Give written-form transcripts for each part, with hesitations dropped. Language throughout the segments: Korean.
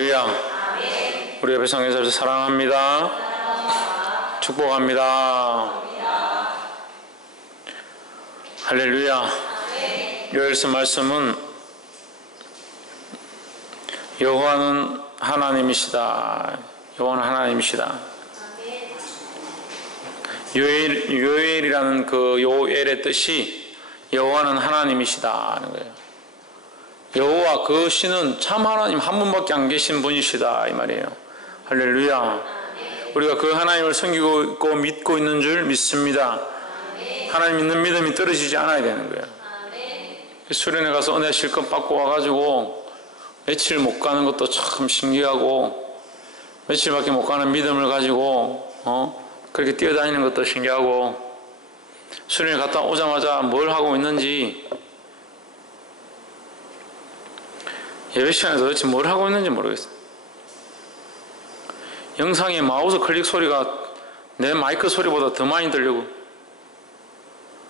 할렐루야. 우리 옆에 성교사를 사랑합니다. 축복합니다. 할렐루야. 요엘서 말씀은 여호와는 하나님이시다. 여호와는 하나님이시다. 요엘이라는 그 요엘의 뜻이 여호와는 하나님이시다 하는 거예요. 여호와 그 신은 참 하나님 한 분밖에 안 계신 분이시다 이 말이에요. 할렐루야. 우리가 그 하나님을 섬기고 있고 믿고 있는 줄 믿습니다. 하나님 믿는 믿음이 떨어지지 않아야 되는 거예요. 수련회 가서 은혜 실컷 받고 와가지고 며칠 못 가는 것도 참 신기하고, 며칠밖에 못 가는 믿음을 가지고 그렇게 뛰어다니는 것도 신기하고, 수련회 갔다 오자마자 뭘 하고 있는지, 예배 시간에 도대체 뭘 하고 있는지 모르겠어요. 영상에 마우스 클릭 소리가 내 마이크 소리보다 더 많이 들리고,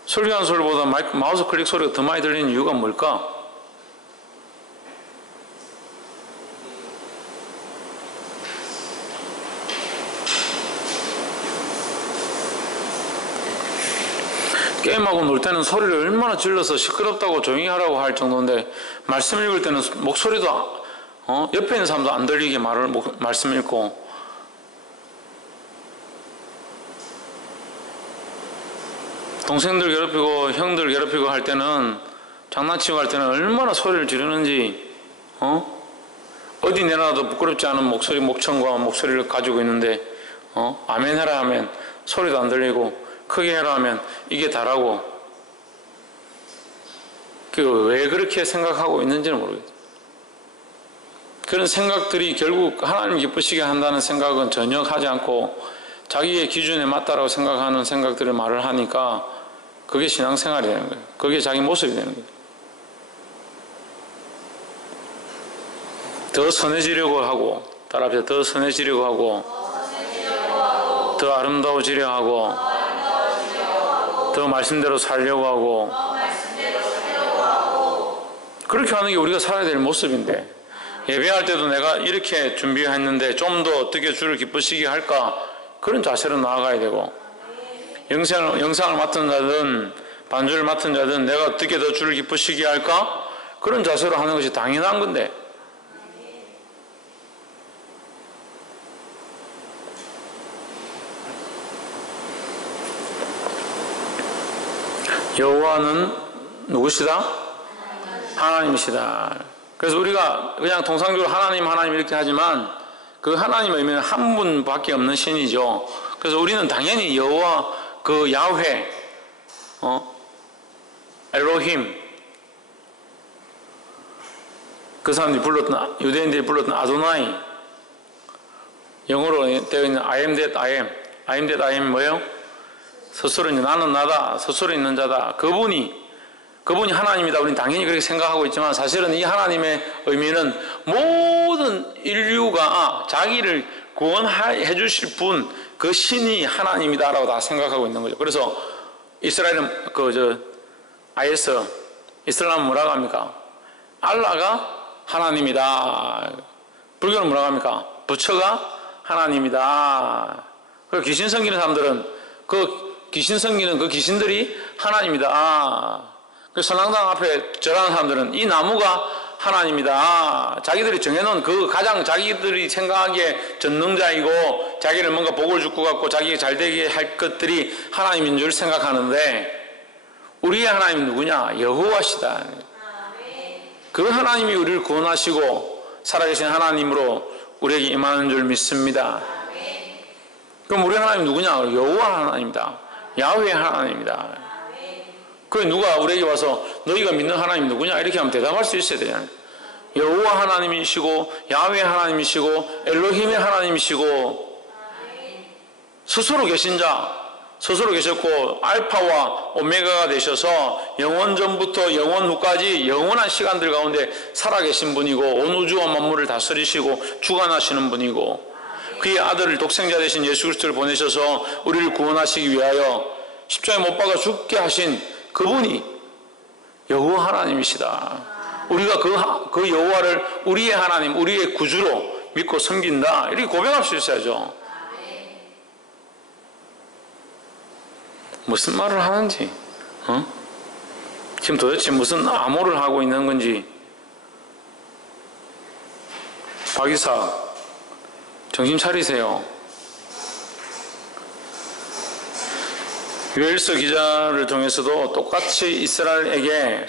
설교하는 소리보다 마우스 클릭 소리가 더 많이 들리는 이유가 뭘까? 게임하고 놀 때는 소리를 얼마나 질러서 시끄럽다고 조용히 하라고 할 정도인데, 말씀 읽을 때는 목소리도 옆에 있는 사람도 안 들리게 말씀 읽고, 동생들 괴롭히고 형들 괴롭히고 할 때는, 장난치고 할 때는 얼마나 소리를 지르는지 어디 내놔도 부끄럽지 않은 목소리, 목청과 목소리를 가지고 있는데 아멘 해라 하면 소리도 안 들리고, 크게 해라 하면 이게 다라고. 왜 그렇게 생각하고 있는지는 모르겠어요. 그런 생각들이 결국 하나님 기쁘시게 한다는 생각은 전혀 하지 않고 자기의 기준에 맞다라고 생각하는 생각들을 말을 하니까 그게 신앙생활이 되는 거예요. 그게 자기 모습이 되는 거예요. 더 선해지려고 하고, 따라합시다. 더 선해지려고 하고, 더 아름다워지려 하고, 더 말씀대로 살려고 하고, 그렇게 하는 게 우리가 살아야 될 모습인데, 예배할 때도 내가 이렇게 준비했는데 좀 더 어떻게 주를 기쁘시게 할까, 그런 자세로 나아가야 되고, 영상을 맡은 자든 반주를 맡은 자든 내가 어떻게 더 주를 기쁘시게 할까, 그런 자세로 하는 것이 당연한 건데, 여호와는 누구시다? 하나님이시다. 그래서 우리가 그냥 통상적으로 하나님 이렇게 하지만, 그 하나님의 의미는 한 분밖에 없는 신이죠. 그래서 우리는 당연히 여호와, 그 야훼, 엘로힘, 그 사람들이 불렀던, 유대인들이 불렀던 아도나이, 영어로 되어 있는 I am that I am. I am that I am 뭐예요? 스스로 나는 나다, 스스로 있는 자다. 그분이 하나님이다. 우리는 당연히 그렇게 생각하고 있지만, 사실은 이 하나님의 의미는 모든 인류가 자기를 구원해 주실 분, 그 신이 하나님이다라고 다 생각하고 있는 거죠. 그래서 이스라엘은 IS, 이슬람은 뭐라고 합니까? 알라가 하나님이다. 불교는 뭐라고 합니까? 부처가 하나님이다. 그리고 귀신 섬기는 사람들은 귀신 섬기는 그 귀신들이 하나님이다. 그 선앙당 앞에 절하는 사람들은 이 나무가 하나님이다. 자기들이 정해놓은 가장 자기들이 생각하기에 전능자이고 자기를 뭔가 복을 줄 것 같고 자기가 잘 되게 할 것들이 하나님인 줄 생각하는데, 우리의 하나님이 누구냐? 여호와시다. 그 하나님이 우리를 구원하시고 살아계신 하나님으로 우리에게 임하는 줄 믿습니다. 그럼 우리 하나님 누구냐? 여호와 하나님이다. 야훼 하나님이다. 그래, 누가 우리에게 와서 너희가 믿는 하나님 누구냐? 이렇게 하면 대답할 수 있어야 되잖아요. 여호와 하나님이시고 야훼 하나님이시고 엘로힘의 하나님이시고, 스스로 계신 자, 스스로 계셨고 알파와 오메가가 되셔서 영원 전부터 영원 후까지 영원한 시간들 가운데 살아계신 분이고, 온 우주와 만물을 다스리시고 주관하시는 분이고, 그의 아들을 독생자 되신 예수 그리스도를 보내셔서 우리를 구원하시기 위하여 십자가에 못 박아 죽게 하신 그분이 여호와 하나님이시다. 우리가 그 여호와를 우리의 하나님, 우리의 구주로 믿고 섬긴다. 이렇게 고백할 수 있어야죠. 무슨 말을 하는지, 지금 도대체 무슨 암호를 하고 있는 건지. 박 이사, 정신 차리세요. 요엘서 기자를 통해서도 똑같이 이스라엘에게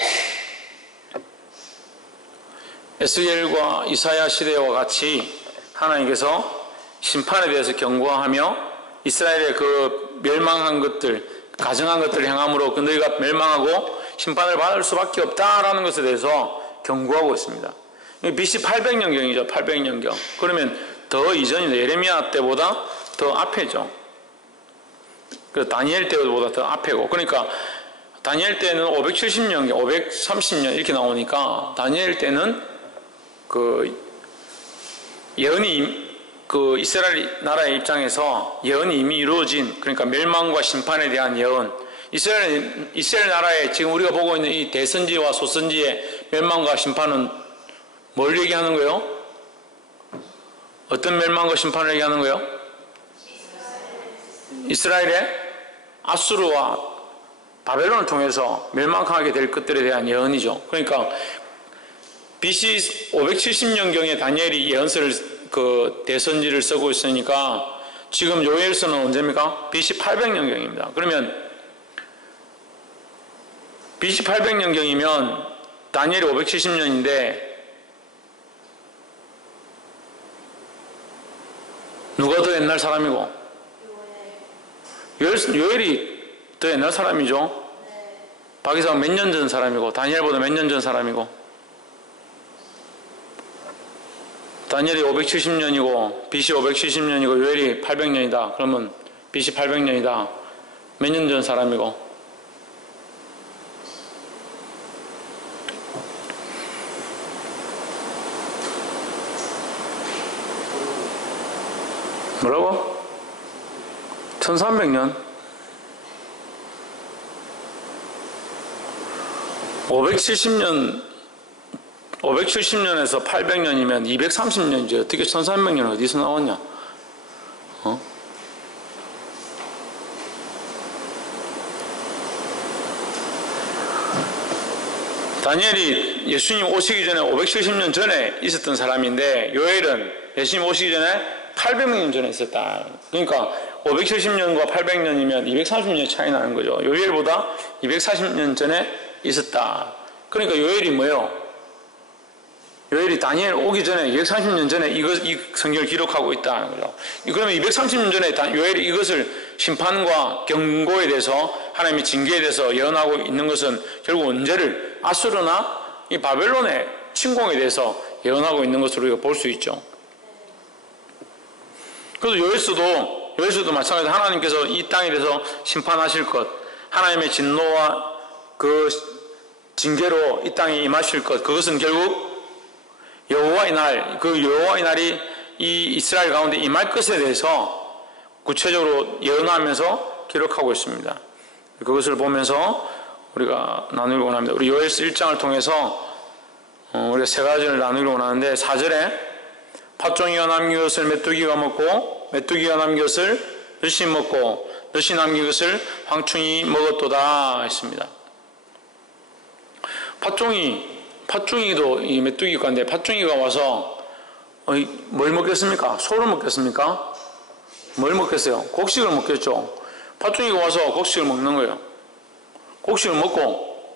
에스겔과 이사야 시대와 같이 하나님께서 심판에 대해서 경고하며 이스라엘의 그 멸망한 것들, 가증한 것들을 행함으로 너희가 멸망하고 심판을 받을 수밖에 없다라는 것에 대해서 경고하고 있습니다. BC 800년경이죠. 800년경. 그러면 더 이전이죠. 예레미야 때보다 더 앞에죠. 그 다니엘 때보다 더 앞에고. 그러니까 다니엘 때는 570년경, 530년 이렇게 나오니까 다니엘 때는 그 예언이 그 이스라엘 나라의 입장에서 예언이 이미 이루어진, 그러니까 멸망과 심판에 대한 예언. 이스라엘 나라에 지금 우리가 보고 있는 이 대선지와 소선지의 멸망과 심판은 뭘 얘기하는 거예요? 어떤 멸망과 심판을 얘기하는 거예요? 이스라엘의 아수르와 바벨론을 통해서 멸망하게 될 것들에 대한 예언이죠. 그러니까 BC 570년경에 다니엘이 예언서를 그 대선지를 쓰고 있으니까 지금 요엘서는 언제입니까? BC 800년경입니다. 그러면 BC 800년경이면 다니엘이 570년인데 누가 더 옛날 사람이고? 요엘이 더 옛날 사람이죠. 박 이사가 몇 년 전 사람이고 다니엘보다 몇 년 전 사람이고. 다니엘이 570년이고 BC 570년이고 요엘이 800년이다. 그러면 BC 800년이다. 몇 년 전 사람이고. 뭐라고? 1300년? 570년에서 800년이면 230년이죠. 어떻게 1300년 어디서 나왔냐? 다니엘이 예수님 오시기 전에 570년 전에 있었던 사람인데 요엘은 예수님 오시기 전에 800년 전에 있었다. 그러니까 570년과 800년이면 230년 차이 나는 거죠. 요엘보다 240년 전에 있었다. 그러니까 요엘이 뭐예요? 요엘이 다니엘 오기 전에 230년 전에 이 성경을 기록하고 있다는 거죠. 그러면 230년 전에 요엘이 이것을 심판과 경고에 대해서 하나님의 징계에 대해서 예언하고 있는 것은 결국 언제를 아수르나 이 바벨론의 침공에 대해서 예언하고 있는 것으로 우리가 볼 수 있죠. 그래서 요엘서도 마찬가지로 하나님께서 이 땅에 대해서 심판하실 것, 하나님의 진노와 그 징계로 이 땅에 임하실 것, 그것은 결국 여호와의 날, 그 여호와의 날이 이 이스라엘 가운데 임할 것에 대해서 구체적으로 예언하면서 기록하고 있습니다. 그것을 보면서 우리가 나누려고 합니다. 우리 요엘서 1장을 통해서 우리가 세 가지를 나누려고 하는데 4절에 팥종이가 남긴 것을 메뚜기가 먹고 메뚜기가 남긴 것을 넛이 먹고 넛이 남긴 것을 황충이 먹었도다 했습니다. 팥종이도 이 메뚜기과인데 팥종이가 와서 뭘 먹겠습니까? 소를 먹겠습니까? 뭘 먹겠어요? 곡식을 먹겠죠. 팥종이가 와서 곡식을 먹는 거예요. 곡식을 먹고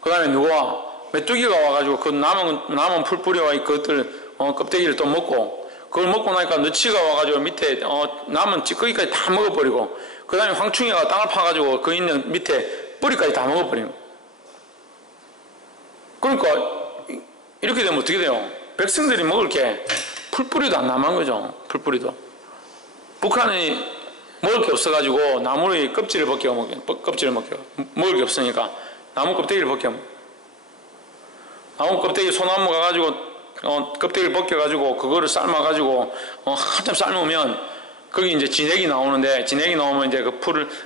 그 다음에 누가 메뚜기가 와가지고 그 남은 풀뿌리와 그것들 껍데기를 또 먹고 그걸 먹고 나니까 너치가 와가지고 밑에 남은 찌꺼기까지 다 먹어버리고 그 다음에 황충이가 땅을 파가지고 그 있는 밑에 뿌리까지 다 먹어버리는 거예요. 그러니까 이렇게 되면 어떻게 돼요? 백성들이 먹을 게 풀뿌리도 안 남은 거죠. 풀뿌리도. 북한이 먹을 게 없어가지고 나무의 껍질을 먹을 게 없으니까 나무 껍데기를 벗겨. 나무 껍데기 소나무 가가지고 껍데기를 벗겨가지고 그거를 삶아가지고 한참 삶으면 거기 이제 진액이 나오는데 진액이 나오면 이제 그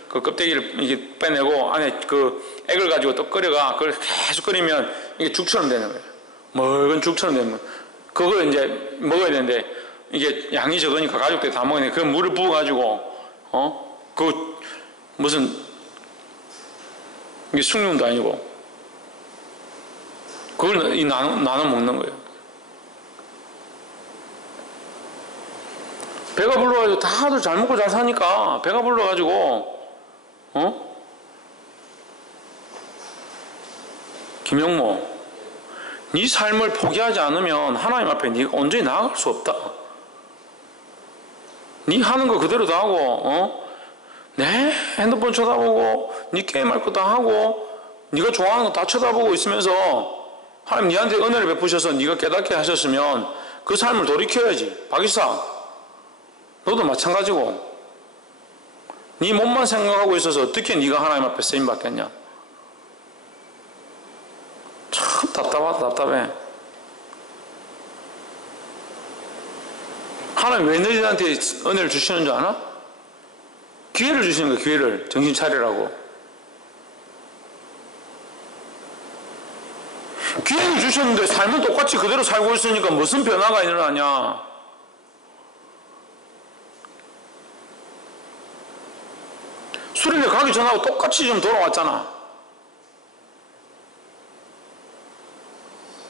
껍데기를 이게 빼내고 안에 그 액을 가지고 또 끓여가 그걸 계속 끓이면 이게 죽처럼 되는 거예요. 묽은 죽처럼 되는 거예요. 그걸 이제 먹어야 되는데 이게 양이 적으니까 가족들이 다 먹으니까 그 물을 부어가지고 그 무슨 이게 숭늉도 아니고 그걸 나눠 먹는 거예요. 배가 불러가지고 다들 잘 먹고 잘 사니까 배가 불러가지고 김영모, 네 삶을 포기하지 않으면 하나님 앞에 네가 온전히 나아갈 수 없다. 네 하는 거 그대로 다 하고 내 핸드폰 쳐다보고 네 게임할 거 다 하고 네가 좋아하는 거 다 쳐다보고 있으면서 하나님 네한테 은혜를 베푸셔서 네가 깨닫게 하셨으면 그 삶을 돌이켜야지. 박이사, 너도 마찬가지고 네 몸만 생각하고 있어서 어떻게 네가 하나님 앞에 쓰임 받겠냐. 참 답답하다. 답답해. 하나님 왜 너희들한테 은혜를 주시는 줄 아나? 기회를 주시는 거야. 기회를. 정신 차리라고. 기회를 주셨는데 삶은 똑같이 그대로 살고 있으니까 무슨 변화가 일어나냐. 수련회 가기 전하고 똑같이 좀 돌아왔잖아.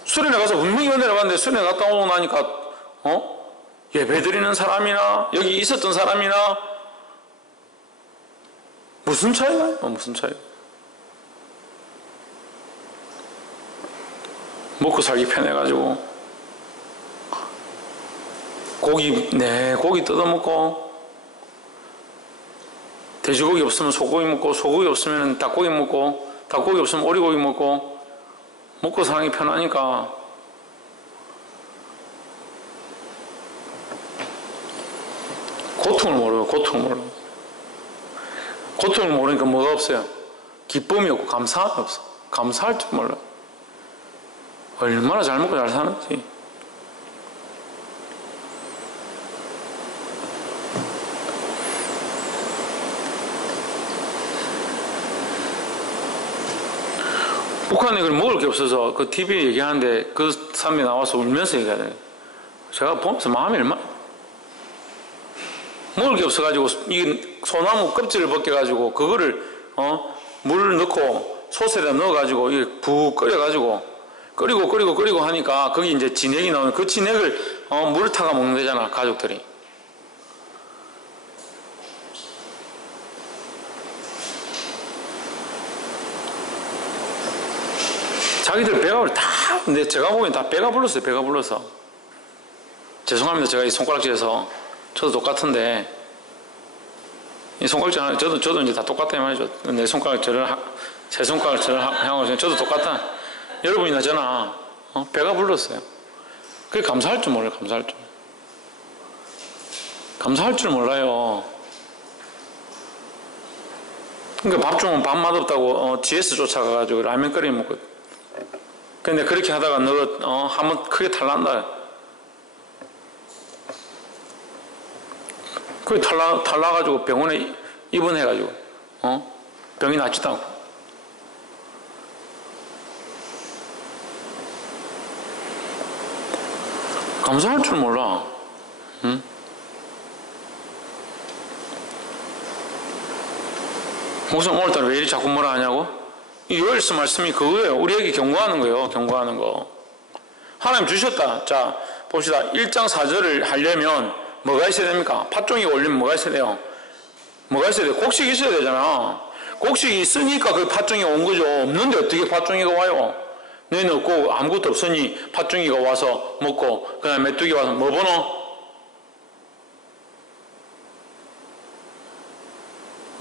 수련회 가서 분명히 은혜를 받는데 수련회 갔다 오고 나니까 예배 드리는 사람이나 여기 있었던 사람이나 무슨 차이가? 무슨 차이? 먹고 살기 편해가지고 고기 뜯어먹고 돼지고기 없으면 소고기 먹고 소고기 없으면 닭고기 먹고 닭고기 없으면 오리고기 먹고 사는 게 편하니까 고통을 모르고 고통을 모르니까 뭐가 없어요? 기쁨이 없고 감사함이 없어. 감사할 줄 몰라. 얼마나 잘 먹고 잘 사는지. 북한에 그걸 먹을 게 없어서 그 TV에 얘기하는데 그 사람이 나와서 울면서 얘기하더래요. 제가 보면서 마음이 얼마나 먹을 게 없어가지고 이 소나무 껍질을 벗겨가지고 그거를 물을 넣고 솥에다 넣어가지고 이게 푹 끓여가지고 끓이고 하니까 거기 이제 진액이 나오는 그 진액을 물을 타가 먹는 거잖아. 가족들이. 자기들 배가 근데 제가 보기엔 다 배가 불렀어요. 배가 불러서. 죄송합니다. 제가 이 손가락질해서 저도 똑같은데 이 손가락질 하나 저도 이제 다 똑같다 이 말이죠. 내 손가락질을 제 손가락질을 향하고 저도 똑같다. 여러분이나 저나 배가 불렀어요. 그게 감사할 줄 몰라요. 감사할 줄 몰라요. 그러니까 밥 주면 밥 맛없다고 GS 쫓아가가지고 라면 끓여 먹고. 근데 그렇게 하다가 너 한번 크게 탈난다. 그게 탈나가지고 병원에 입원해가지고 병이 낫지도 않고. 감사할 줄 몰라. 응? 목사님 오늘따라 왜 이리 자꾸 뭐라 하냐고? 이 요엘서 말씀이 그거예요. 우리에게 경고하는 거예요. 경고하는 거. 하나님 주셨다. 자 봅시다. 1장 4절을 하려면 뭐가 있어야 됩니까? 팥종이 올리면 뭐가 있어야 돼요? 뭐가 있어야 돼요? 곡식이 있어야 되잖아. 곡식이 있으니까 그 팥종이 온 거죠. 없는데 어떻게 팥종이가 와요? 너희는 없고 아무것도 없으니 팥종이가 와서 먹고 그 다음에 메뚜기 와서 뭐 보노?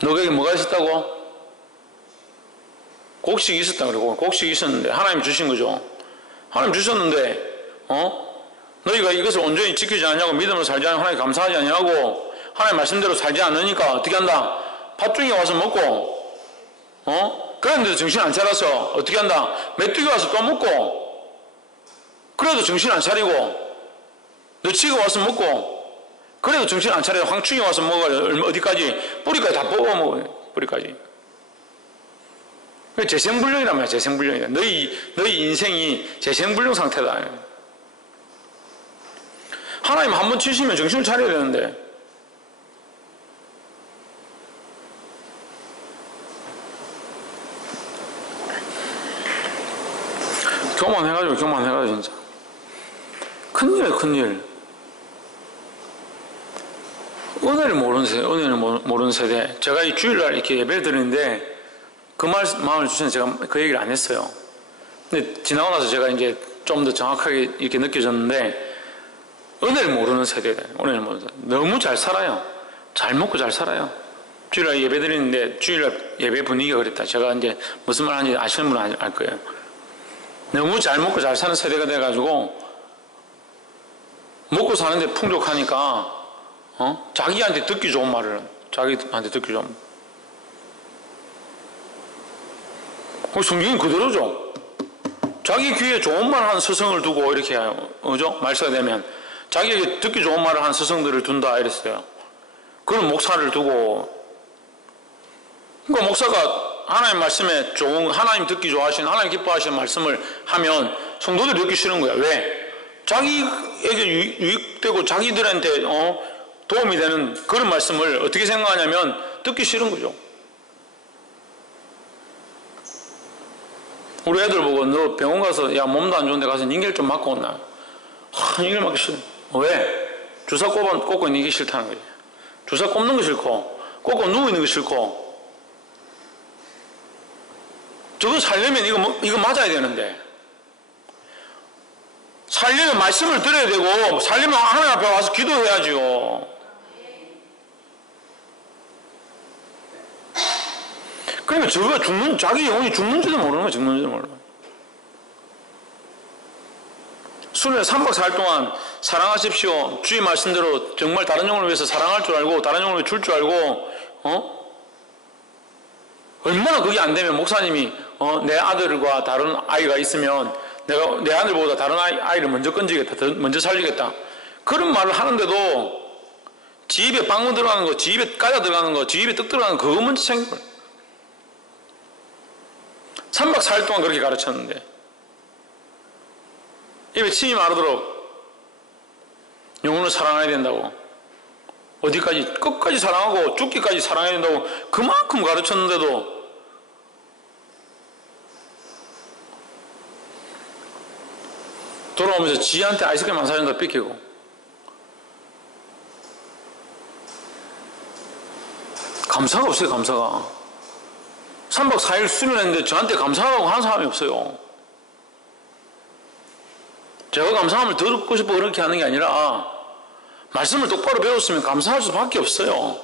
너에게 뭐가 있었다고? 곡식이 있었다 그러고 곡식이 있었는데 하나님 주신 거죠. 하나님 주셨는데 너희가 이것을 온전히 지키지 않냐고 믿음으로 살지 않냐고 하나님 감사하지 않냐고 하나님 말씀대로 살지 않으니까 어떻게 한다? 팥종이 와서 먹고 그런데도 정신 안 차려서 어떻게 한다? 메뚜기 와서 또 먹고 그래도 정신 안 차리고 너치가 와서 먹고 그래도 정신 안 차리고 황충이 와서 먹어야 어디까지? 뿌리까지 다 뽑아 먹어요. 뿌리까지. 재생불량이란 말이야. 재생불량이다. 너희 인생이 재생불량 상태다. 하나님 한 번 치시면 정신을 차려야 되는데. 교만해가지고 진짜 큰일이에요, 큰일. 은혜를 모르는 세대. 제가 이 주일날 이렇게 예배를 드리는데 그 마음을 주시는 제가 그 얘기를 안 했어요. 근데 지나고 나서 제가 이제 좀 더 정확하게 이렇게 느껴졌는데, 은혜를 모르는 세대들, 은혜를 모르는 세대. 너무 잘 살아요. 잘 먹고 잘 살아요. 주일날 예배 드리는데 주일날 예배 분위기가 그랬다. 제가 이제 무슨 말 하는지 아시는 분은 알 거예요. 너무 잘 먹고 잘 사는 세대가 돼가지고 먹고 사는데 풍족하니까 자기한테 듣기 좋은 말을 자기한테 듣기 좋은. 성경은 그대로죠. 자기 귀에 좋은 말 하는 스승을 두고 이렇게 그죠? 말세가 되면 자기에게 듣기 좋은 말을 하는 스승들을 둔다 이랬어요. 그런 목사를 두고. 그러니까 목사가 하나님 말씀에 좋은, 하나님 듣기 좋아하시는, 하나님 기뻐하시는 말씀을 하면 성도들이 듣기 싫은 거야. 왜? 자기에게 유익되고 자기들한테 도움이 되는 그런 말씀을 어떻게 생각하냐면 듣기 싫은 거죠. 우리 애들 보고 너 병원 가서 야 몸도 안 좋은데 가서 닌겔 좀 맞고 온나. 닌겔 맞기 싫어. 왜? 주사 꽂고 있는 게 싫다는 거지. 주사 꼽는 거 싫고 꽂고 누워 있는 거 싫고. 저거 살려면 이거 맞아야 되는데. 살려면 말씀을 들어야 되고 살려면 하나님 앞에 와서 기도해야지요. 그러니까 저거 자기 영혼이 죽는지도 모르는 거야. 죽는지도 몰라. 수련회 3박 4일 동안 사랑하십시오. 주의 말씀대로 정말 다른 영혼을 위해서 사랑할 줄 알고 다른 영혼을 줄 줄 알고 얼마나 그게 안 되면 목사님이 내 아들과 다른 아이가 있으면 내가 내 아들보다 다른 아이를 먼저 건지겠다, 먼저 살리겠다, 그런 말을 하는데도 지 입에 방울 들어가는 거, 지 입에 까자 들어가는 거, 지 입에 떡 들어가는 거, 그거 먼저 챙겨. 3박 4일 동안 그렇게 가르쳤는데 입에 침이 마르도록 영혼을 사랑해야 된다고, 어디까지 끝까지 사랑하고 죽기까지 사랑해야 된다고 그만큼 가르쳤는데도 돌아오면서 지한테 아이스크림 한 사준다 삐끼고. 감사가 없어요. 감사가. 3박 4일 수련했는데 저한테 감사하고 하는 사람이 없어요. 제가 감사함을 듣고 싶어 그렇게 하는 게 아니라 말씀을 똑바로 배웠으면 감사할 수밖에 없어요.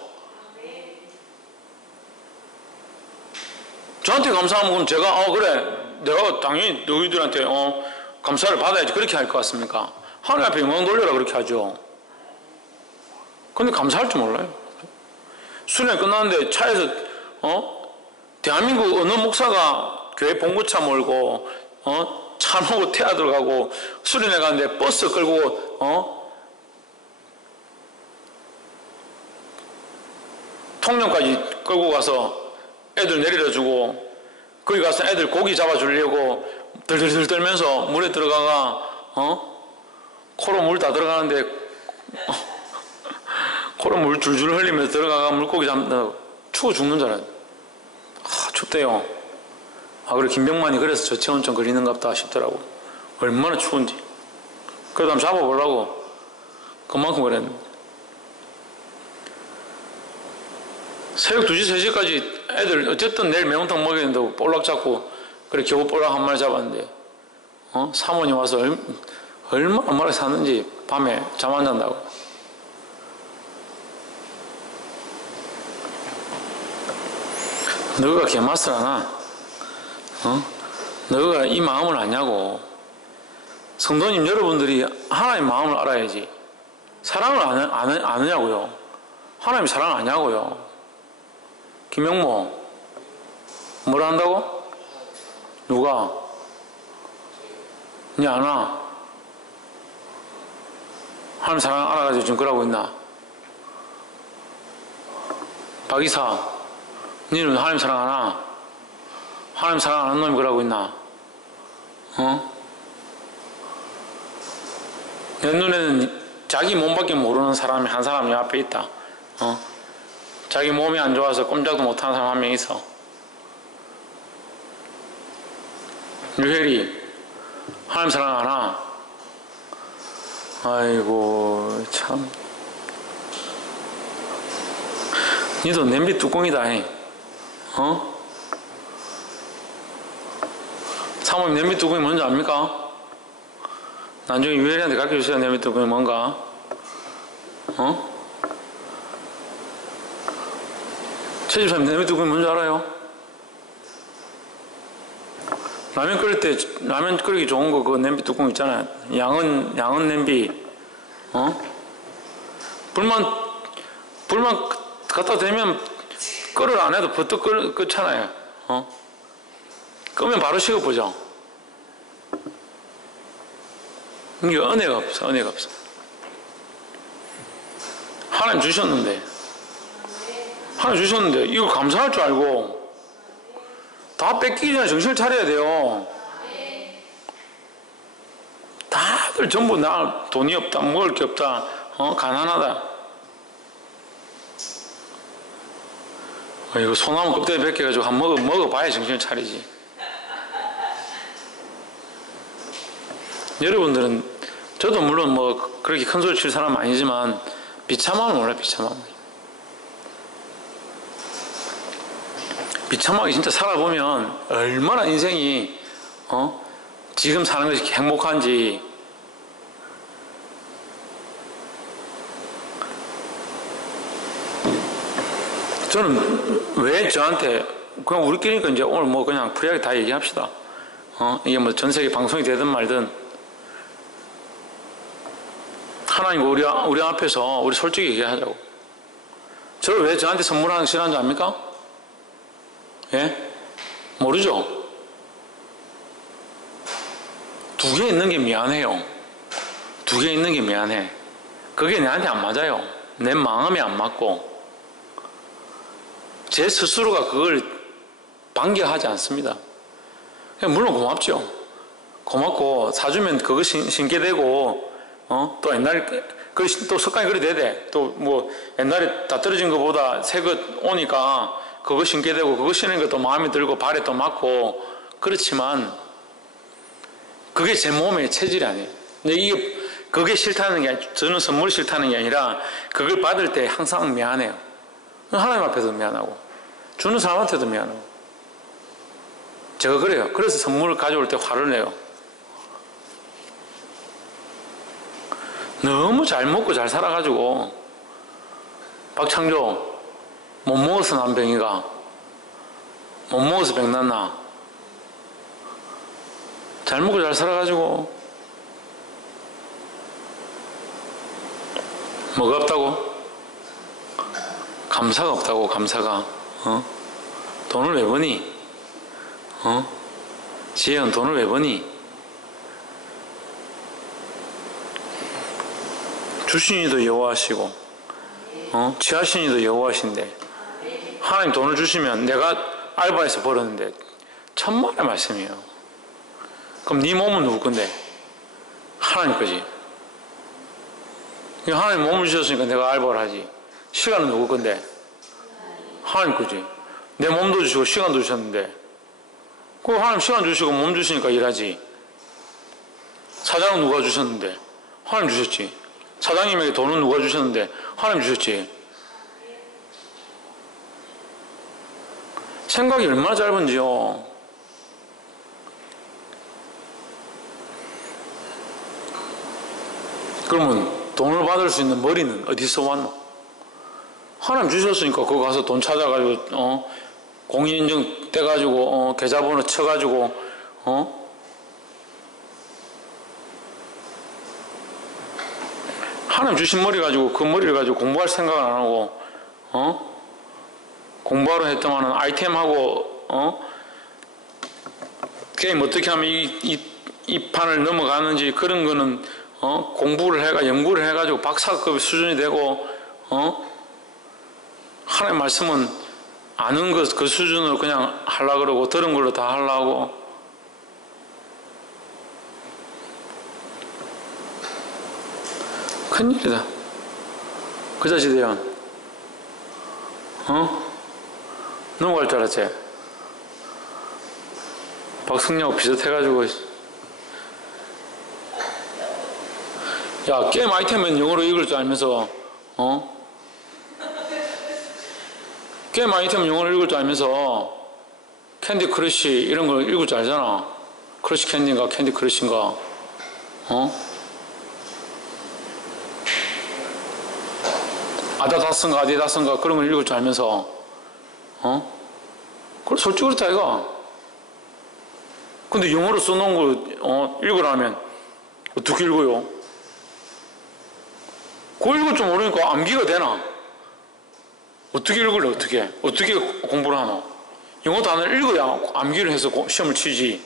저한테 감사하면 그럼 제가 그래 내가 당연히 너희들한테 감사를 받아야지 그렇게 할 것 같습니까? 하나님 앞에 영광 돌려라 그렇게 하죠. 근데 감사할 줄 몰라요. 수련회 끝났는데 차에서 대한민국 어느 목사가 교회 봉고차 몰고 차 몰고 태아 들어가고 수련회 가는데 버스 끌고 통영까지 끌고 가서 애들 내려주고 거기 가서 애들 고기 잡아주려고 들들들 떨면서 물에 들어가가 코로 물 다 들어가는데 코로 물 줄줄 흘리면서 들어가가 물고기 잡는다. 추워 죽는 줄 알아요. 춥대요. 그래 김병만이 그래서 저체온증 걸리는갑다 싶더라고. 얼마나 추운지. 그래도 한번 잡아보려고 그만큼 그랬는데 새벽 2시 3시까지 애들 어쨌든 내일 매운탕 먹여야 된다고 볼락 잡고 그래 겨우 볼락 한 마리 잡았는데 사모님 와서 얼마나 말을 샀는지 밤에 잠 안 잔다고. 너가 개맛을 하나? 너가 이 마음을 아냐고. 성도님 여러분들이 하나님 마음을 알아야지. 사랑을 아느냐고요. 하나님 사랑을 아냐고요. 김영모 뭐라 한다고? 누가? 니 아나? 하나님 사랑 알아가지고 지금 그러고 있나? 박이사 니는 하나님 사랑 아나? 하나님 사랑 안 하는 놈이 그러고 있나? 내 눈에는 자기 몸밖에 모르는 사람이 한 사람이 앞에 있다. 자기 몸이 안 좋아서 꼼짝도 못하는 사람 한 명 있어. 유혜리 하나님 사랑하나? 아이고 참, 니도 냄비 뚜껑이다. 사모님 냄비 뚜껑이 뭔지 압니까? 나중에 유혜리한테 가르쳐주세요. 냄비 뚜껑이 뭔가. 최집사님 냄비 뚜껑이 뭔지 알아요? 라면 끓일 때 라면 끓이기 좋은 거 그 냄비 뚜껑 있잖아요. 양은 냄비. 불만 갖다 대면 끓을 안 해도 버뜩 끓잖아요. 끄면 바로 식어보죠. 이게 은혜가 없어. 하나님 주셨는데 이거 감사할 줄 알고 다 뺏기기 전에 정신을 차려야 돼요. 다들 전부 나 돈이 없다, 먹을 게 없다, 가난하다. 이거 소나무 껍데기 벗겨가지고 한번 먹어봐야 정신을 차리지. 여러분들은, 저도 물론 뭐 그렇게 큰 소리 칠 사람은 아니지만 비참함을 몰라요. 비참하게 진짜 살아보면 얼마나 인생이 지금 사는 것이 행복한지. 저는 왜 저한테, 그냥 우리끼리니까 이제 오늘 뭐 그냥 프리하게 다 얘기합시다. 이게 뭐 전 세계 방송이 되든 말든 하나님 우리 앞에서 우리 솔직히 얘기하자고. 저를 왜 저한테 선물하는 거 싫어하는 줄 압니까? 예? 모르죠? 두 개 있는 게 미안해요. 그게 내한테 안 맞아요. 내 마음에 안 맞고 제 스스로가 그걸 반겨하지 않습니다. 물론 고맙죠. 고맙고 사주면 그거 신게 되고, 또 옛날에 또 습관이 그래 되대. 또 뭐 옛날에 다 떨어진 것보다 새 것 오니까 그거 신게 되고, 그거 신는 것도 마음에 들고 발에 또 맞고. 그렇지만 그게 제 몸의 체질이 아니에요. 근데 그게 싫다는 게 아니라, 저는 선물이 싫다는 게 아니라 그걸 받을 때 항상 미안해요. 하나님 앞에도 미안하고 주는 사람한테도 미안하고. 제가 그래요. 그래서 선물을 가져올 때 화를 내요. 너무 잘 먹고 잘 살아가지고, 박창조 못 먹어서 난병이가, 못 먹어서 병났나? 잘 먹고 잘 살아가지고 뭐가 없다고? 감사가 없다고. 감사가. 돈을 왜 버니? 지혜는 돈을 왜 버니? 주신이도 여호와시고, 취하신이도 여호와신데, 하나님 돈을 주시면 내가 알바해서 벌었는데 천만의 말씀이에요. 그럼 네 몸은 누구 건데? 하나님 거지. 하나님 몸을 주셨으니까 내가 알바를 하지. 시간은 누구 건데? 하나님 거지. 내 몸도 주시고 시간도 주셨는데, 그 하나님 시간 주시고 몸 주시니까 일하지. 사장은 누가 주셨는데? 하나님 주셨지. 사장님에게 돈은 누가 주셨는데? 하나님 주셨지. 생각이 얼마나 짧은지요. 그러면 돈을 받을 수 있는 머리는 어디서 왔노? 하나님 주셨으니까 그거 가서 돈 찾아가지고 공인인증 떼가지고 계좌번호 쳐가지고 하나님 주신 머리 가지고 그 머리를 가지고 공부할 생각을 안 하고 공부하러 했더만은 아이템하고 게임 어떻게 하면 이 판을 넘어가는지 그런 거는 공부를 연구를 해가지고 박사급 수준이 되고 하나님 말씀은 아는 것 그 수준으로 그냥 하려고 그러고 들은 걸로 다 하려고. 큰일이다. 그 자식 대연 넘어갈 줄 알았지? 박승리하고 비슷해가지고. 야, 게임 아이템은 영어로 읽을 줄 알면서 게임 아이템은 영어로 읽을 줄 알면서 캔디 크러쉬 이런 걸 읽을 줄 알잖아. 크러쉬 캔디인가 캔디 크러쉬인가 아다다스인가 아디다스인가 그런 걸 읽을 줄 알면서 그래 솔직히 그렇다 이거. 근데 영어로 써놓은 걸 읽으라면 어떻게 읽어요? 그거 읽을 줄 모르니까 암기가 되나? 어떻게 읽을래? 어떻게 공부를 하나? 영어 단어를 읽어야 암기를 해서 시험을 치지.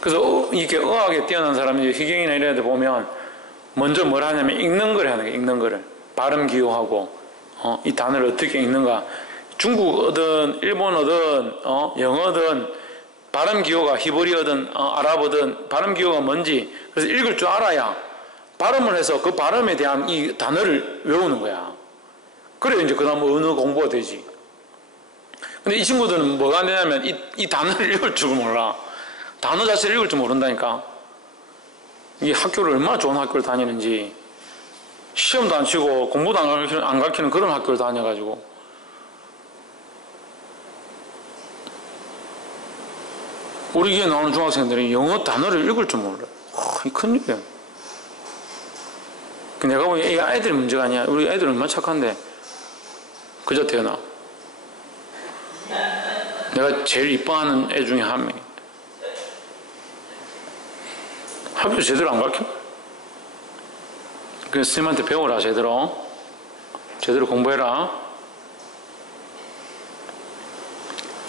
그래서 이렇게 어학에 뛰어난 사람이 희경이나 이런 애들 보면 먼저 뭘 하냐면 읽는 걸 하는 거예요. 읽는 거를 발음 기호하고 이 단어를 어떻게 읽는가. 중국어든 일본어든 영어든 발음 기호가 히브리어든 아랍어든 발음 기호가 뭔지 그래서 읽을 줄 알아야 발음을 해서 그 발음에 대한 이 단어를 외우는 거야. 그래 이제 그 다음 언어 공부가 되지. 근데 이 친구들은 뭐가 안 되냐면 이 단어를 읽을 줄 몰라. 단어 자체를 읽을 줄 모른다니까. 이 학교를 얼마나 좋은 학교를 다니는지 시험도 안 치고 공부도 안 가르치는 그런 학교를 다녀가지고 우리 교회 나오는 중학생들이 영어 단어를 읽을 줄 몰라. 이 큰일이야. 내가 보기엔 이 아이들이 문제가 아니야. 우리 아이들 얼마나 착한데 그저 태어나. 내가 제일 이뻐하는 애 중에 한 명이야. 학교 제대로 안 가르쳐. 그래서 스님한테 배우라. 제대로 공부해라.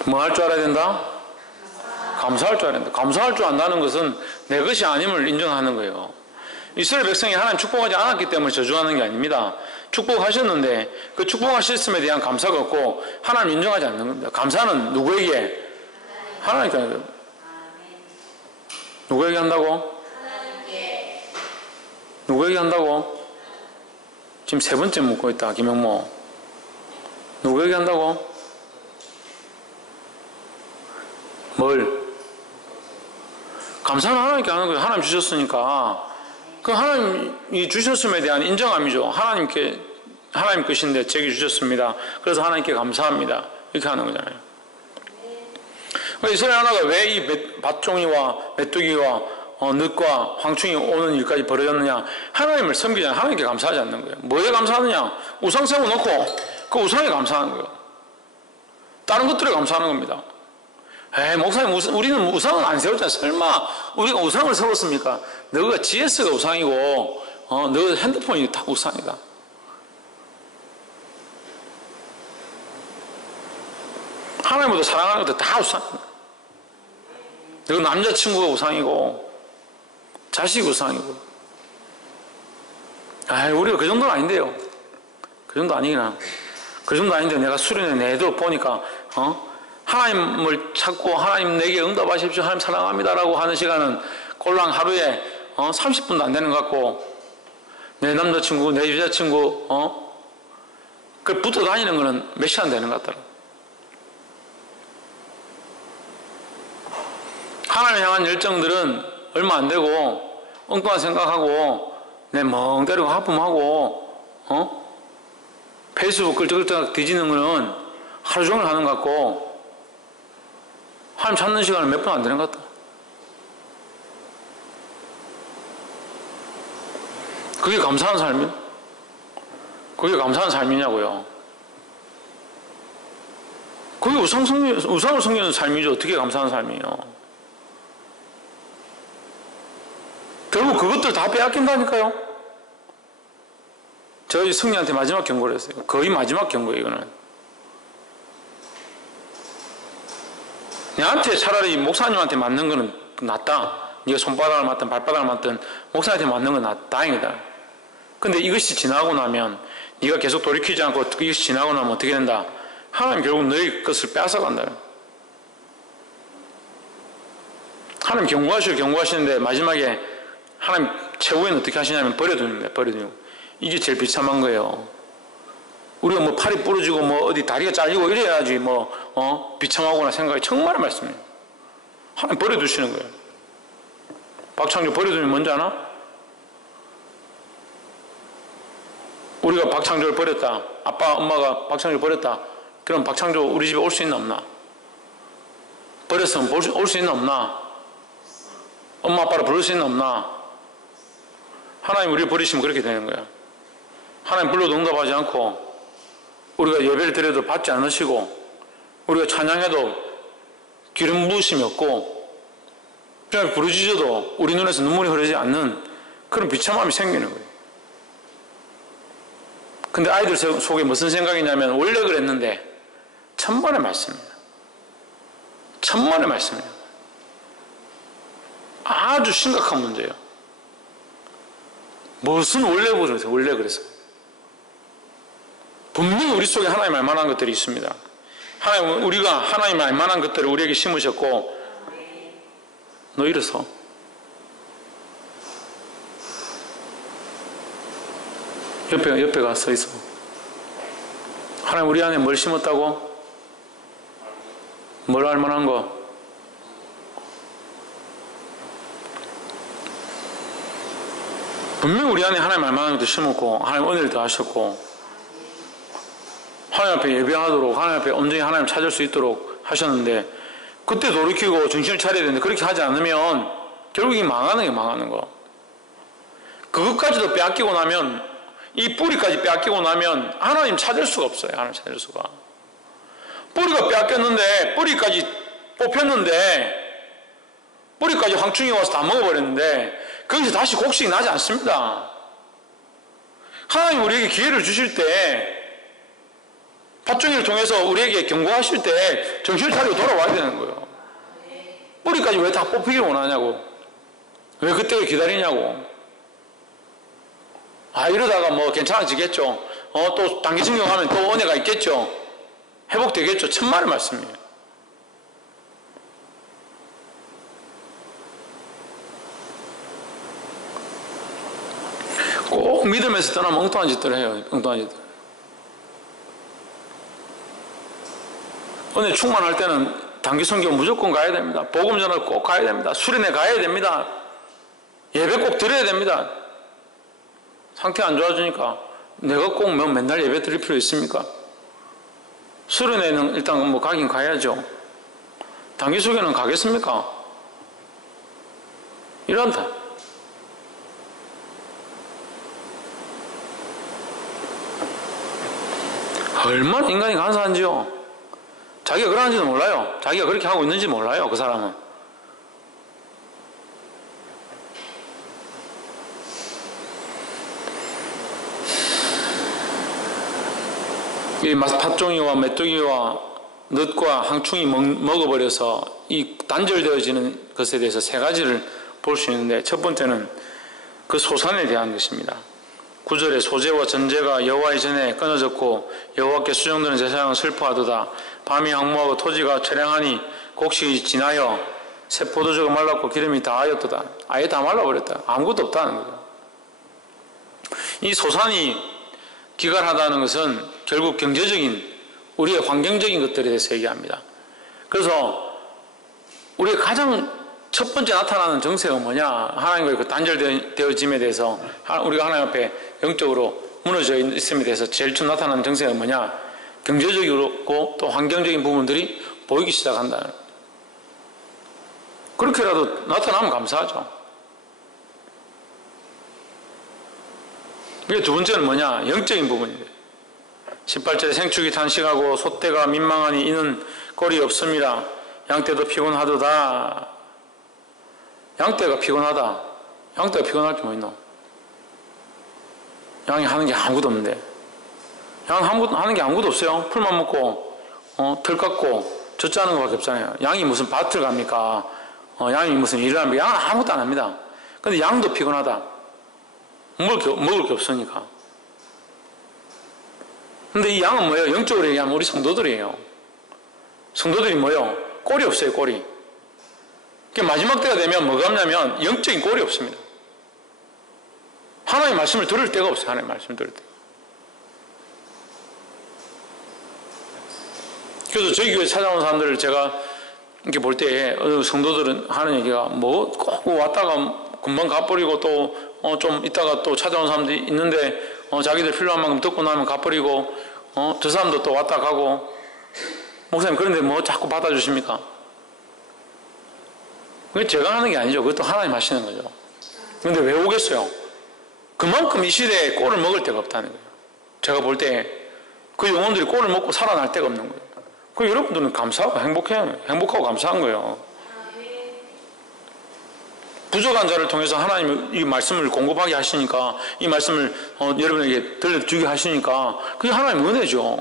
뭐 할 줄 알아야 된다? 감사할 줄 알아야 된다. 감사할 줄 안다는 것은 내 것이 아님을 인정하는 거예요. 이스라엘 백성이 하나님 축복하지 않았기 때문에 저주하는 게 아닙니다. 축복하셨는데 그 축복하셨음에 대한 감사가 없고 하나님 인정하지 않는 겁니다. 감사는 누구에게? 하나님께 하는 거예요. 누구에게 한다고? 누구에게 한다고? 지금 세 번째 묻고 있다. 김영모. 누구에게 한다고? 뭘? 감사는 하나님께 하는 거예요. 하나님 주셨으니까. 그 하나님이 주셨음에 대한 인정함이죠. 하나님 것인데 제게 주셨습니다. 그래서 하나님께 감사합니다. 이렇게 하는 거잖아요. 이스라엘 하나가 왜 이 밭종이와 메뚜기와 늑과 황충이 오는 일까지 벌어졌느냐? 하나님을 섬기지 않아 하나님께 감사하지 않는 거예요. 뭐에 감사하느냐? 우상 세워놓고 그 우상에 감사하는 거예요. 다른 것들에 감사하는 겁니다. 목사님, 우리는 우상은 안 세웠잖아. 설마 우리가 우상을 세웠습니까? 너가 GS가 우상이고 너 핸드폰이 다 우상이다. 하나님보다 사랑하는 것도 다 우상이다. 너 남자친구가 우상이고 자식이 우상이고. 우리가 그 정도는 아닌데요. 그 정도 아니구나. 그 정도 아닌데 내가 수련회 내도록 보니까 하나님을 찾고 하나님 내게 응답하십시오. 하나님 사랑합니다라고 하는 시간은 꼴랑 하루에 30분도 안 되는 것 같고 내 남자친구 내 여자친구 그 붙어 다니는 거는 몇 시간 되는 것 같더라. 하나님 향한 열정들은 얼마 안 되고 엉뚱한 생각하고 내 멍 때리고 하품하고 페이스북 끌적끌적 뒤지는 거는 하루 종일 하는 것 같고 하나님 찾는 시간은 몇 분 안 되는 것 같다. 그게 감사한 삶이야? 그게 감사한 삶이냐고요. 그게 우상을 섬기는 삶이죠. 어떻게 감사한 삶이에요. 결국 그것들 다 빼앗긴다니까요. 저희 승리한테 마지막 경고를 했어요. 거의 마지막 경고예요. 이거는 내한테 차라리 목사님한테 맞는 거는 낫다. 네가 손바닥을 맞든 발바닥을 맞든 목사님한테 맞는 건 다행이다. 근데 이것이 지나고 나면 네가 계속 돌이키지 않고 이것이 지나고 나면 어떻게 된다? 하나님 결국 너희 것을 빼앗아간다. 하나님 경고하시는데 마지막에 하나님 최후에는 어떻게 하시냐면 버려둡니다. 버려두고. 이게 제일 비참한 거예요. 우리가 뭐 팔이 부러지고 뭐 어디 다리가 잘리고 이래야지 뭐 비참하구나 생각이 정말 말씀이에요. 하나님 버려두시는 거예요. 박창조 버려두면 뭔지 아나? 우리가 박창조를 버렸다. 아빠 엄마가 박창조를 버렸다. 그럼 박창조 우리 집에 올 수 있나 없나? 버렸으면 올 수 있나 없나? 엄마 아빠를 부를 수 있나 없나? 하나님 우리를 버리시면 그렇게 되는 거야. 하나님 불러도 응답하지 않고 우리가 예배를 드려도 받지 않으시고 우리가 찬양해도 기름 부으심이 없고 그냥 부르짖어도 우리 눈에서 눈물이 흐르지 않는 그런 비참함이 생기는 거예요. 근데 아이들 속에 무슨 생각이냐면 원래 그랬는데 천만의 말씀입니다. 천만의 말씀이에요. 아주 심각한 문제예요. 무슨 원래 그러세요? 원래 그래서 분명히 우리 속에 하나님 알만한 것들이 있습니다. 하나님, 우리가 하나님 알만한 것들을 우리에게 심으셨고 너 일어서 옆에 가 서 있어. 하나님 우리 안에 뭘 심었다고? 뭘 알만한 거? 분명히 우리 안에 하나님 알만한 것도 심었고 하나님 은혜를 하셨고 하나님 앞에 예배하도록 하나님 앞에 온전히 하나님 찾을 수 있도록 하셨는데 그때 돌이키고 정신을 차려야 되는데 그렇게 하지 않으면 결국 망하는 게 망하는 거. 그것까지도 빼앗기고 나면 이 뿌리까지 빼앗기고 나면 하나님 찾을 수가 없어요. 하나님 찾을 수가. 뿌리가 빼앗겼는데 뿌리까지 뽑혔는데 뿌리까지 황충이 와서 다 먹어버렸는데 거기서 다시 곡식이 나지 않습니다. 하나님 우리에게 기회를 주실 때 팥종이를 통해서 우리에게 경고하실 때 정신을 차리고 돌아와야 되는 거예요. 뿌리까지 왜 다 뽑히길 원하냐고. 왜 그때를 기다리냐고. 이러다가 뭐 괜찮아지겠죠. 또 단기 증명하면 또 은혜가 있겠죠. 회복되겠죠. 천만의 말씀이에요. 꼭 믿음에서 떠나면 엉뚱한 짓들을 해요. 엉뚱한 짓들. 은혜 충만할 때는 단기 선교 무조건 가야 됩니다. 복음 전을 꼭 가야 됩니다. 수련회 가야 됩니다. 예배 꼭 드려야 됩니다. 상태 안 좋아지니까 내가 꼭 맨날 예배 드릴 필요 있습니까? 수련회는 일단 뭐 가긴 가야죠. 단기 선교는 가겠습니까? 이런다. 얼마나 인간이 간사한지요. 자기가 그러는지도 몰라요. 자기가 그렇게 하고 있는지 몰라요. 그 사람은. 이 팥종이와 메뚜기와 넛과 항충이 먹어버려서 이 단절되어지는 것에 대해서 세 가지를 볼 수 있는데 첫 번째는 그 소산에 대한 것입니다. 9절에 소재와 전제가 여호와의 전에 끊어졌고 여호와께 수정되는 제사장은 슬퍼하도다. 밤이 항무하고 토지가 처량하니 곡식이 지나여 새 포도주가 말랐고 기름이 다하였도다. 아예 다 말라버렸다. 아무것도 없다는 거죠. 이 소산이 기갈하다는 것은 결국 경제적인 우리의 환경적인 것들에 대해서 얘기합니다. 그래서 우리의 가장 첫 번째 나타나는 정세가 뭐냐? 하나님과의 그 단절되어짐에 대해서 우리가 하나님 앞에 영적으로 무너져 있음에 대해서 제일 처음 나타나는 정세가 뭐냐? 경제적이고 또 환경적인 부분들이 보이기 시작한다. 그렇게라도 나타나면 감사하죠. 이게 두 번째는 뭐냐? 영적인 부분입니다. 18절에 생축이 탄식하고 소떼가 민망하니 이는 꼴이 없습니다. 양떼도 피곤하도다. 양떼가 피곤하다. 양떼가 피곤할 게 뭐 있노? 양이 하는 게 아무것도 없는데. 양은 하는 게 아무것도 없어요. 풀만 먹고 털 깎고 젖자는 것밖에 없잖아요. 양이 무슨 밭을 갑니까? 양이 무슨 일을 합니까? 양은 아무것도 안 합니다. 근데 양도 피곤하다. 먹을 게 없으니까. 근데 이 양은 뭐예요? 영적으로 얘기하면 우리 성도들이에요. 성도들이 뭐예요? 꼴이 없어요, 꼴이. 마지막 때가 되면 뭐가 없냐면 영적인 꼴이 없습니다. 하나님의 말씀을 들을 데가 없어요. 하나님의 말씀을 들을 때. 그래서 저희 교회 찾아온 사람들을 제가 이렇게 볼 때 성도들은 하는 얘기가 뭐 꼭 왔다가 금방 가버리고 또 좀 있다가 또 찾아온 사람들이 있는데 자기들 필요한 만큼 듣고 나면 가버리고 저 사람도 또 왔다 가고 목사님 그런데 뭐 자꾸 받아주십니까? 그게 제가 하는 게 아니죠. 그것도 하나님 하시는 거죠. 그런데 왜 오겠어요? 그만큼 이 시대에 꼴을 먹을 데가 없다는 거예요. 제가 볼 때 그 영혼들이 꼴을 먹고 살아날 데가 없는 거예요. 그 여러분들은 감사하고 행복해요. 행복하고 감사한 거예요. 부족한 자를 통해서 하나님이 이 말씀을 공급하게 하시니까 이 말씀을 여러분에게 들려주게 하시니까 그게 하나님의 은혜죠.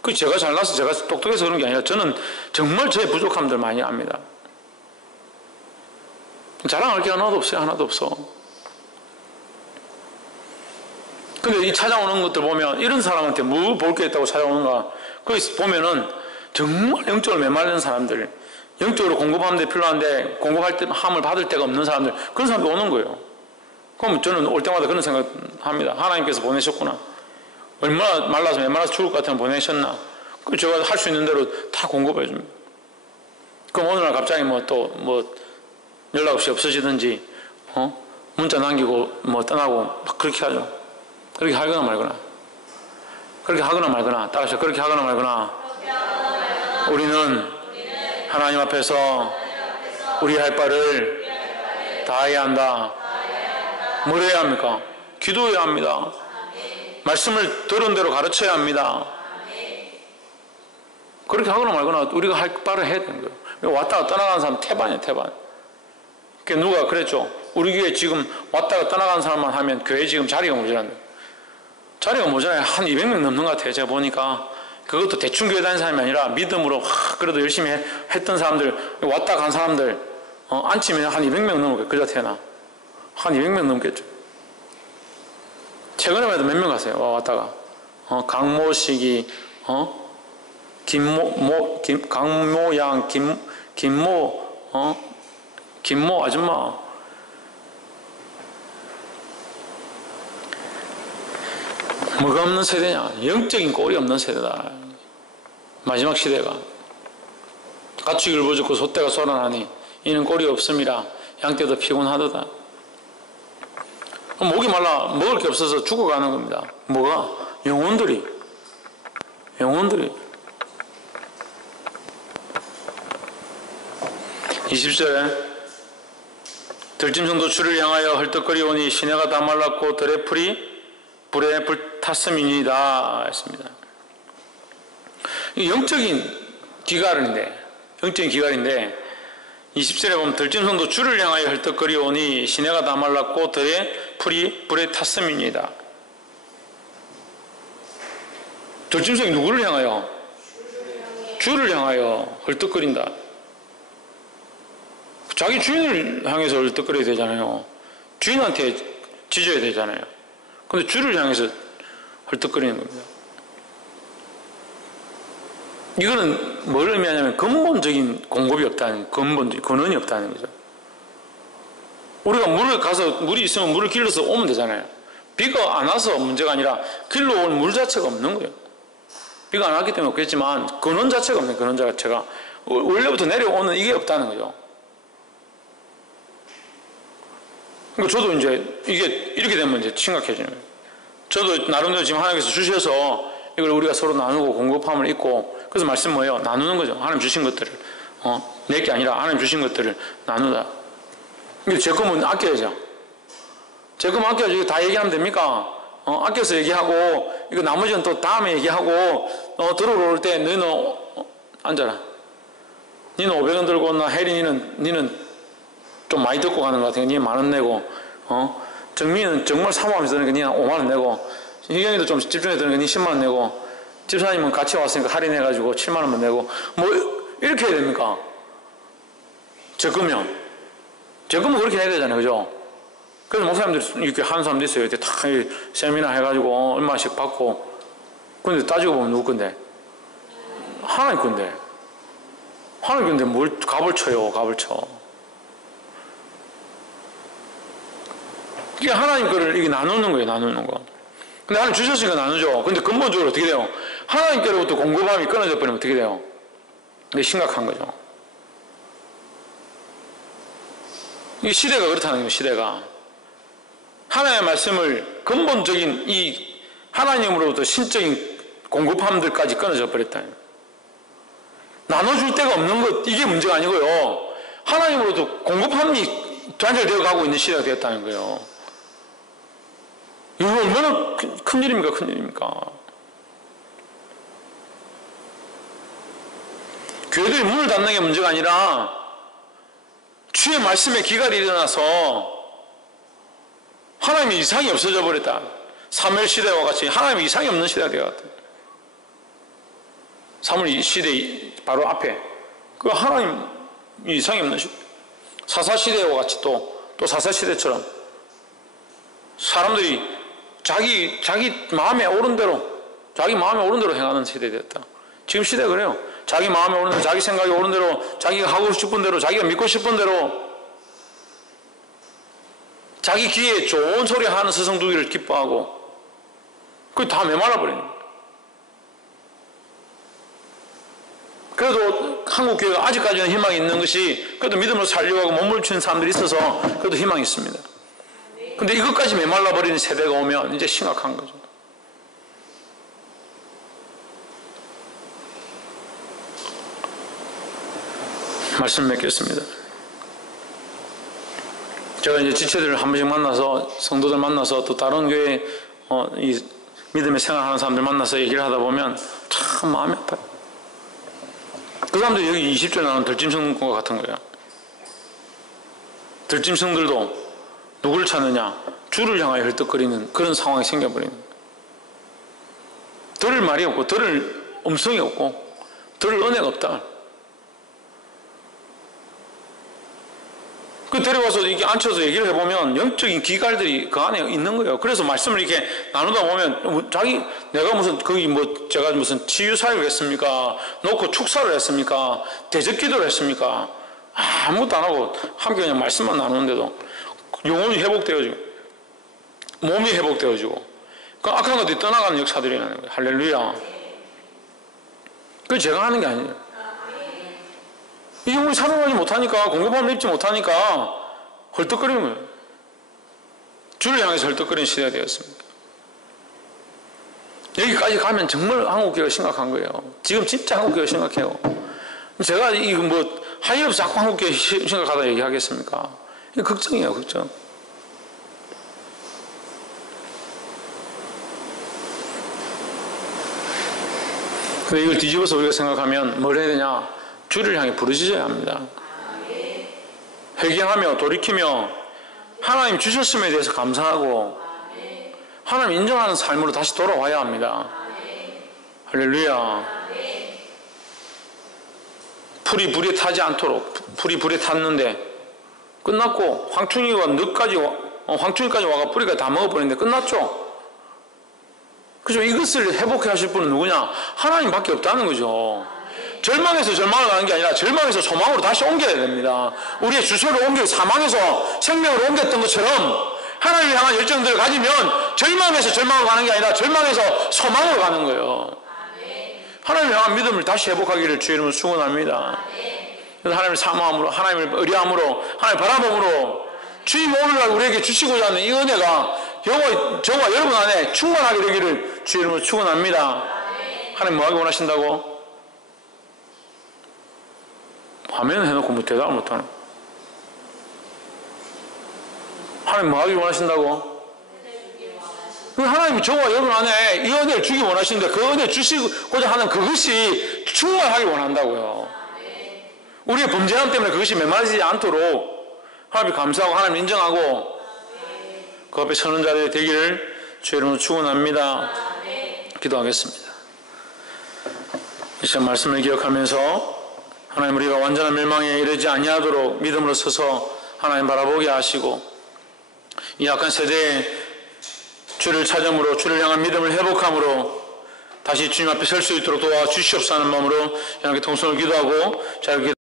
그 제가 잘나서 제가 똑똑해서 그런 게 아니라 저는 정말 저의 부족함들 많이 압니다. 자랑할 게 하나도 없어요. 하나도 없어. 근데 이 찾아오는 것들 보면 이런 사람한테 뭐 볼 게 있다고 찾아오는가 거기 보면은 정말 영적으로 메말른 사람들, 영적으로 공급하는 데 필요한데 공급할 때 함을 받을 데가 없는 사람들, 그런 사람들 오는 거예요. 그럼 저는 올 때마다 그런 생각합니다. 하나님께서 보내셨구나. 얼마나 말라서 메말라서 죽을 것 같으면 보내셨나. 그럼 제가 할 수 있는 대로 다 공급해 줍니다. 그럼 어느 날 갑자기 연락 없이 없어지든지 문자 남기고 떠나고 막 그렇게 하죠. 그렇게 하거나 말거나. 그렇게 하거나 말거나. 따라서 그렇게 하거나 말거나. 우리는 하나님 앞에서 우리 할 바를 다 해야 한다. 뭘 해야 합니까? 기도해야 합니다. 말씀을 들은 대로 가르쳐야 합니다. 그렇게 하거나 말거나 우리가 할 바를 해야 되는 거예요. 왔다가 떠나가는 사람 태반이에요, 태반. 누가 그랬죠? 우리 교회 지금 왔다가 떠나가는 사람만 하면 교회 지금 자리가 모자란다. 자리가 모자라요. 한 200명 넘는 것 같아요. 제가 보니까. 그것도 대충 교회 다니는 사람이 아니라 믿음으로 그래도 열심히 했던 사람들, 왔다 간 사람들 안치면 한 200명 넘을 거예요. 그 자태나 한 200명 넘겠죠. 최근에만 해도 몇 명 갔어요. 왔다가 강모식이 강모양 김모 아줌마 뭐가 없는 세대냐? 영적인 꼴이 없는 세대다. 마지막 시대가 가축을 보짖고 소떼가 쏟아나니 이는 꼴이 없음이라 양떼도 피곤하도다. 목이 말라 먹을 게 없어서 죽어가는 겁니다. 뭐가? 영혼들이 20절에 들짐승도 주를 향하여 헐떡거리오니 시내가 다 말랐고 들의 풀이 불에 불탔음이니이다 했습니다. 영적인 기갈인데 20절에 보면 들짐승도 주를 향하여 헐떡거리오니 시내가 다 말랐고 들의 풀이 불에 탔음이니이다. 들짐승이 누구를 향하여? 주를 향하여 헐떡거린다. 자기 주인을 향해서 헐떡거려야 되잖아요. 주인한테 짖어야 되잖아요. 근데 주를 향해서 헐떡거리는 겁니다. 이거는 뭘 의미하냐면 근본적인 공급이 없다는, 근본적인 근원이 없다는 거죠. 우리가 물이 있으면 물을 길러서 오면 되잖아요. 비가 안 와서 문제가 아니라 길러 올 물 자체가 없는 거예요. 비가 안 왔기 때문에 없겠지만 근원 자체가 없는, 근원 자체가 원래부터 내려오는 이게 없다는 거죠. 그러니까 저도 이제 이게 이렇게 되면 이제 심각해지는 거예요. 저도 나름대로 지금 하나님께서 주셔서 이걸 우리가 서로 나누고 공급함을 있고, 그래서 말씀 뭐예요? 나누는 거죠. 하나님 주신 것들을 내 게 아니라 하나님 주신 것들을 나누다. 근데 제 거면 아껴야죠. 제 거면 아껴야죠. 이거 다 얘기하면 됩니까? 아껴서 얘기하고 이거 나머지는 또 다음에 얘기하고 들어올 때 너희는 앉아라. 니는 500원 들고 온나? 혜리 니는 좀 많이 듣고 가는 것 같으니까 니는 10,000원 내고 정민이는 정말 사모하면서 드니까 니는 50,000원 내고 희경이도 좀 집중해서 드니까 니 100,000원 내고 집사님은 같이 왔으니까 할인해가지고 70,000원만 내고 뭐 이렇게 해야 됩니까? 제 거면 그렇게 해야 되잖아요. 그죠? 그래서 목사님들 이렇게 하는 사람도 있어요. 이렇게 다 세미나 해가지고 얼마씩 받고. 근데 따지고 보면 누구 건데? 하나님 건데. 하나님 건데 뭘 갑을 쳐요. 갑을 쳐. 이게 하나님 거를 이게 나누는 거예요, 나누는 거. 근데 하나님 주셨으니까 나누죠. 근데 근본적으로 어떻게 돼요? 하나님께로부터 공급함이 끊어져 버리면 어떻게 돼요? 이게 심각한 거죠. 이 시대가 그렇다는 거예요, 시대가. 하나님의 말씀을 근본적인 이 하나님으로부터 신적인 공급함들까지 끊어져 버렸다. 나눠줄 데가 없는 것, 이게 문제가 아니고요. 하나님으로부터 공급함이 단절되어 가고 있는 시대가 되었다는 거예요. 이거 얼마나 큰일입니까, 큰일입니까? 교회들이 문을 닫는 게 문제가 아니라 주의 말씀에 기갈이 일어나서 하나님의 이상이 없어져 버렸다. 사무엘 시대와 같이 하나님의 이상이 없는 시대가 되었다. 사무엘 시대 바로 앞에 그 하나님 이상이 없는 시대. 사사 시대와 같이 또 사사 시대처럼 사람들이 자기 마음에 오른 대로 행하는 시대가 되었다. 지금 시대가 그래요. 자기 마음에 오른 대로, 자기 생각이 오른 대로, 자기가 하고 싶은 대로, 자기가 믿고 싶은 대로, 자기 귀에 좋은 소리 하는 서성두기를 기뻐하고, 그게 다 메말라버리는 거예요. 그래도 한국교회가 아직까지는 희망이 있는 것이, 그래도 믿음으로 살려고 하고 몸을 치는 사람들이 있어서 그래도 희망이 있습니다. 근데 이것까지 메말라버리는 세대가 오면 이제 심각한 거죠. 말씀 맺겠습니다. 제가 이제 지체들을 한 번씩 만나서, 성도들 만나서, 또 다른 교회 이 믿음의 생활하는 사람들 만나서 얘기를 하다 보면 참 마음이 아파요. 그 사람들이 여기 20절 나오는 들짐승과 같은 거예요. 들짐승들도 누구를 찾느냐? 주를 향하여 헐떡거리는 그런 상황이 생겨버리는 거예요. 들을 말이 없고, 들을 음성이 없고, 들을 은혜가 없다. 그 데려와서 이렇게 앉혀서 얘기를 해보면 영적인 기갈들이 그 안에 있는 거예요. 그래서 말씀을 이렇게 나누다 보면 내가 무슨 제가 무슨 치유 사역을 했습니까? 놓고 축사를 했습니까? 대적 기도를 했습니까? 아무것도 안 하고 함께 그냥 말씀만 나누는데도 영혼이 회복되어지고 몸이 회복되어지고 그 악한 것들이 떠나가는 역사들이 나는 거예요. 할렐루야. 그게 제가 하는 게 아니에요. 이 영혼이 사랑하지 못하니까, 공급함을 입지 못하니까 헐떡거리는 거예요. 주를 향해서 헐떡거리는 시대가 되었습니다. 여기까지 가면 정말 한국교회가 심각한 거예요. 지금 진짜 한국교회가 심각해요. 제가 이거 할 일 없이 자꾸 한국교회 심각하다 얘기하겠습니까? 이거 걱정이에요, 걱정. 근데 이걸 뒤집어서 우리가 생각하면 뭘 해야 되냐? 주를 향해 부르짖어야 합니다. 회개하며 돌이키며 하나님 주셨음에 대해서 감사하고 하나님 인정하는 삶으로 다시 돌아와야 합니다. 할렐루야. 풀이 불에 타지 않도록, 풀이 불에 탔는데 끝났고 황충이까지 와가 뿌리가 다 먹어버리는데 끝났죠. 그죠? 이것을 회복해 하실 분은 누구냐? 하나님밖에 없다는 거죠. 절망에서 절망을 가는 게 아니라 절망에서 소망으로 다시 옮겨야 됩니다. 우리의 주소를 사망에서 생명으로 옮겼던 것처럼 하나님을 향한 열정들을 가지면 절망에서 절망으로 가는 게 아니라 절망에서 소망으로 가는 거예요. 하나님을 향한 믿음을 다시 회복하기를 주의 이름으로 축원합니다. 그래서 하나님을 사모함으로, 하나님을 의뢰함으로, 하나님을 바라봄으로 주님 오늘날 우리에게 주시고자 하는 이 은혜가 저와 여러분 안에 충만하게 되기를 주의 이름으로 축원합니다. 하나님 뭐하기 원하신다고? 아멘 해놓고 대답을 못하는. 하나님 뭐 하길 원하신다고? 하나님이 저와 여러분 안에 이 은혜를 주기 원하시는데 그 은혜 주시고자 하는 그것이 충만하길 원한다고요. 우리의 범죄함 때문에 그것이 메마르지 않도록 하나님 감사하고 하나님 인정하고 그 앞에 서는 자들이 되기를 주의 이름으로 축원합니다. 기도하겠습니다. 이 시간 말씀을 기억하면서 하나님 우리가 완전한 멸망에 이르지 아니하도록 믿음으로 서서 하나님 바라보게 하시고 이 약한 세대에 주를 찾음으로 주를 향한 믿음을 회복함으로 다시 주님 앞에 설 수 있도록 도와주시옵소서 하는 마음으로 이렇게 통성을 기도하고 자 이렇게